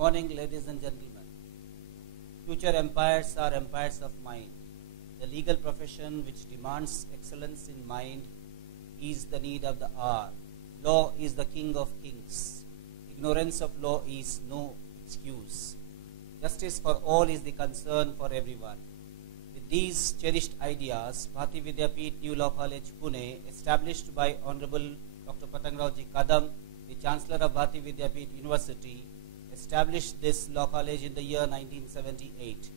morning, ladies and gentlemen. Future empires are empires of mind. The legal profession which demands excellence in mind is the need of the hour. Law is the king of kings. Ignorance of law is no excuse. Justice for all is the concern for everyone. With these cherished ideas, Bharati Vidyapeeth New Law College, Pune, established by Honorable Dr. Patangrao Kadam, the Chancellor of Bharati Vidyapeeth University, established this law college in the year 1978.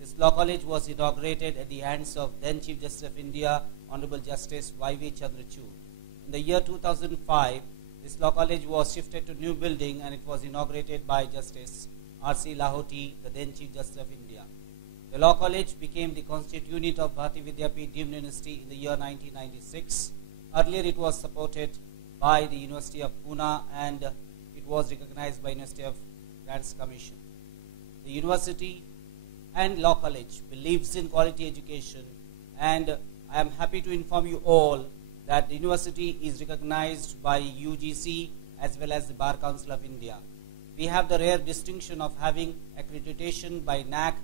This law college was inaugurated at the hands of then Chief Justice of India, Honorable Justice Y.V. Chandrachud. In the year 2005, this law college was shifted to new building and it was inaugurated by Justice R.C. Lahoti, the then Chief Justice of India. The law college became the constituent unit of Bharati Vidyapeeth Deemed University in the year 1996. Earlier it was supported by the University of Pune and it was recognized by University of Grants Commission. The university and law college believes in quality education, and I am happy to inform you all that the university is recognized by UGC as well as the Bar Council of India. We have the rare distinction of having accreditation by NAAC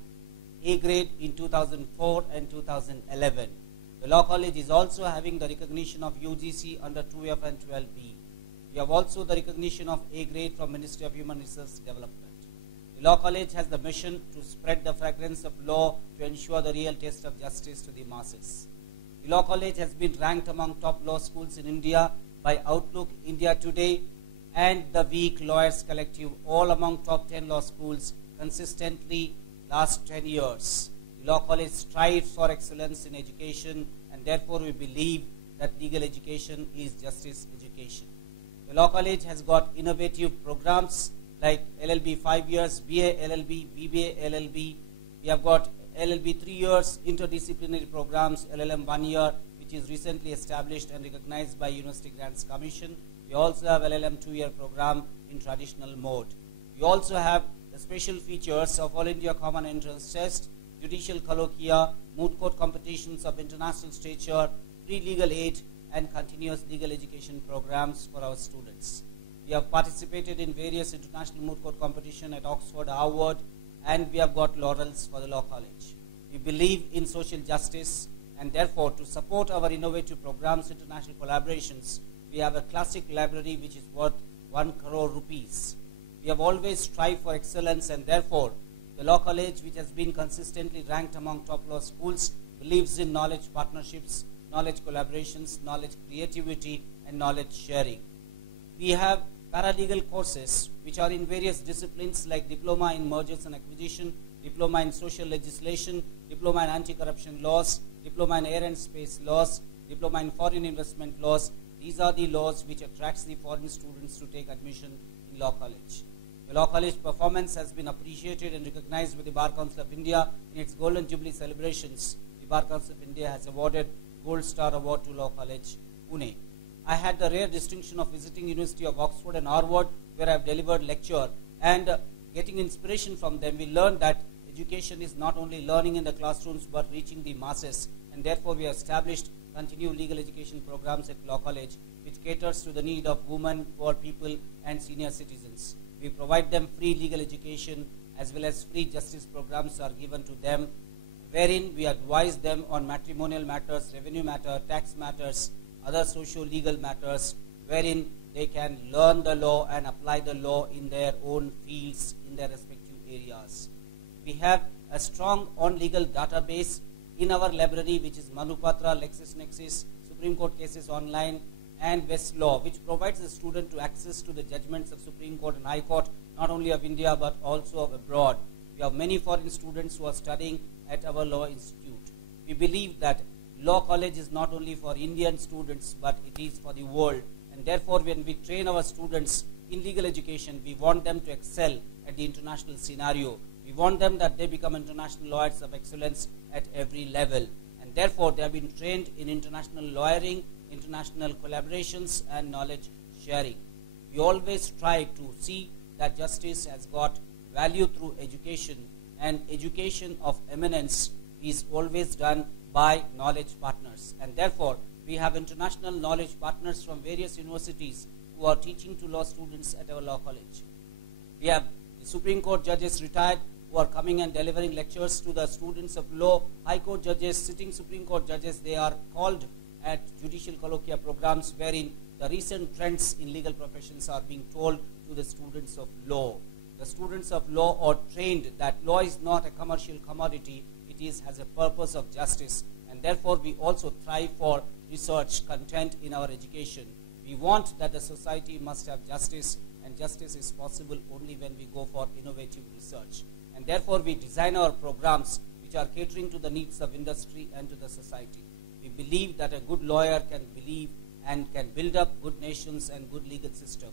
A grade in 2004 and 2011. The law college is also having the recognition of UGC under 2F and 12B. We have also the recognition of A grade from Ministry of Human Resource Development. The law college has the mission to spread the fragrance of law to ensure the real taste of justice to the masses. The law college has been ranked among top law schools in India by Outlook India Today and the Week Lawyers Collective, all among top 10 law schools consistently last 10 years. The law college strives for excellence in education, and therefore we believe that legal education is justice education. The law college has got innovative programs like LLB 5 years, BA LLB, BBA LLB. We have got LLB 3 years, interdisciplinary programs, LLM 1 year, which is recently established and recognized by University Grants Commission. We also have LLM 2-year program in traditional mode. We also have the special features of All India Common Entrance Test, judicial colloquia, moot court competitions of international stature, free legal aid, and continuous legal education programs for our students. We have participated in various international moot court competition at Oxford, Harvard, and we have got laurels for the law college. We believe in social justice, and therefore to support our innovative programs, international collaborations, we have a classic library which is worth 1 crore rupees. We have always strived for excellence, and therefore the law college, which has been consistently ranked among top law schools, believes in knowledge partnerships, knowledge collaborations, knowledge creativity, and knowledge sharing. We have paralegal courses which are in various disciplines like Diploma in Mergers and Acquisition, Diploma in Social Legislation, Diploma in Anti-Corruption Laws, Diploma in Air and Space Laws, Diploma in Foreign Investment Laws. These are the laws which attracts the foreign students to take admission in law college. The law college performance has been appreciated and recognized by the Bar Council of India in its Golden Jubilee celebrations. The Bar Council of India has awarded Gold Star Award to Law College, Pune. I had the rare distinction of visiting University of Oxford and Harvard, where I have delivered lecture, and getting inspiration from them. We learned that education is not only learning in the classrooms but reaching the masses, and therefore we have established continued legal education programs at Law College which caters to the need of women, poor people, and senior citizens. We provide them free legal education as well as free justice programs are given to them, wherein we advise them on matrimonial matters, revenue matter, tax matters, other socio-legal matters, wherein they can learn the law and apply the law in their own fields in their respective areas. We have a strong on-legal database in our library, which is Manupatra, LexisNexis, Supreme Court Cases Online, and Westlaw, which provides the student to access to the judgments of Supreme Court and High Court, not only of India but also of abroad. We have many foreign students who are studying at our law institute. We believe that law college is not only for Indian students but it is for the world, and therefore when we train our students in legal education, we want them to excel at the international scenario. We want them that they become international lawyers of excellence at every level, and therefore they have been trained in international lawyering, international collaborations, and knowledge sharing. We always strive to see that justice has got value through education, and education of eminence is always done by knowledge partners, and therefore we have international knowledge partners from various universities who are teaching to law students at our law college. We have the the Supreme Court judges retired who are coming and delivering lectures to the students of law, High Court judges, sitting Supreme Court judges, they are called at judicial colloquia programs wherein the recent trends in legal professions are being told to the students of law. The students of law are trained that law is not a commercial commodity, it has a purpose of justice, and therefore we also thrive for research content in our education. We want that the society must have justice, and justice is possible only when we go for innovative research. And therefore we design our programs which are catering to the needs of industry and to the society. We believe that a good lawyer can believe and can build up good nations and good legal system.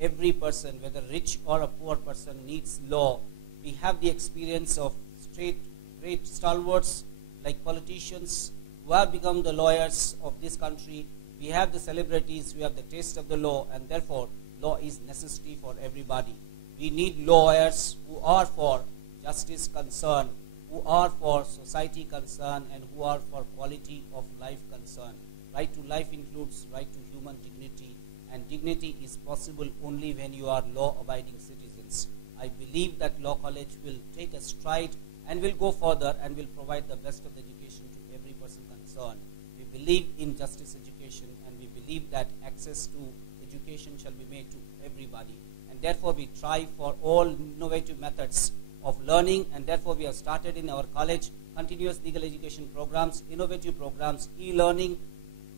Every person, whether rich or a poor person, needs law. We have the experience of great stalwarts like politicians who have become the lawyers of this country. We have the celebrities, we have the taste of the law, and therefore law is necessity for everybody. We need lawyers who are for justice concern, who are for society concern, and who are for quality of life concern. Right to life includes right to human dignity, and dignity is possible only when you are law-abiding citizens. I believe that Law College will take a stride and will go further and will provide the best of the education to every person concerned. We believe in justice education, and we believe that access to education shall be made to everybody. And therefore we try for all innovative methods of learning, and therefore we have started in our college continuous legal education programs, innovative programs, e-learning,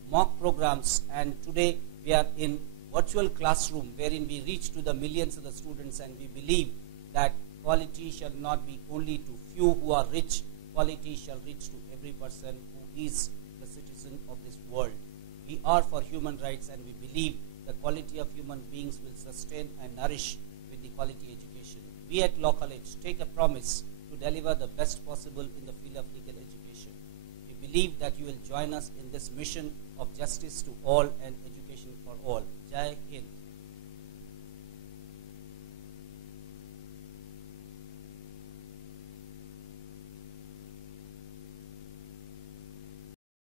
mock programs, and today we are in virtual classroom wherein we reach to the millions of the students, and we believe that quality shall not be only to few who are rich, quality shall reach to every person who is the citizen of this world. We are for human rights, and we believe the quality of human beings will sustain and nourish with the quality education. We at Law College take a promise to deliver the best possible in the field of legal education. We believe that you will join us in this mission of justice to all and education for all. Jai Hind.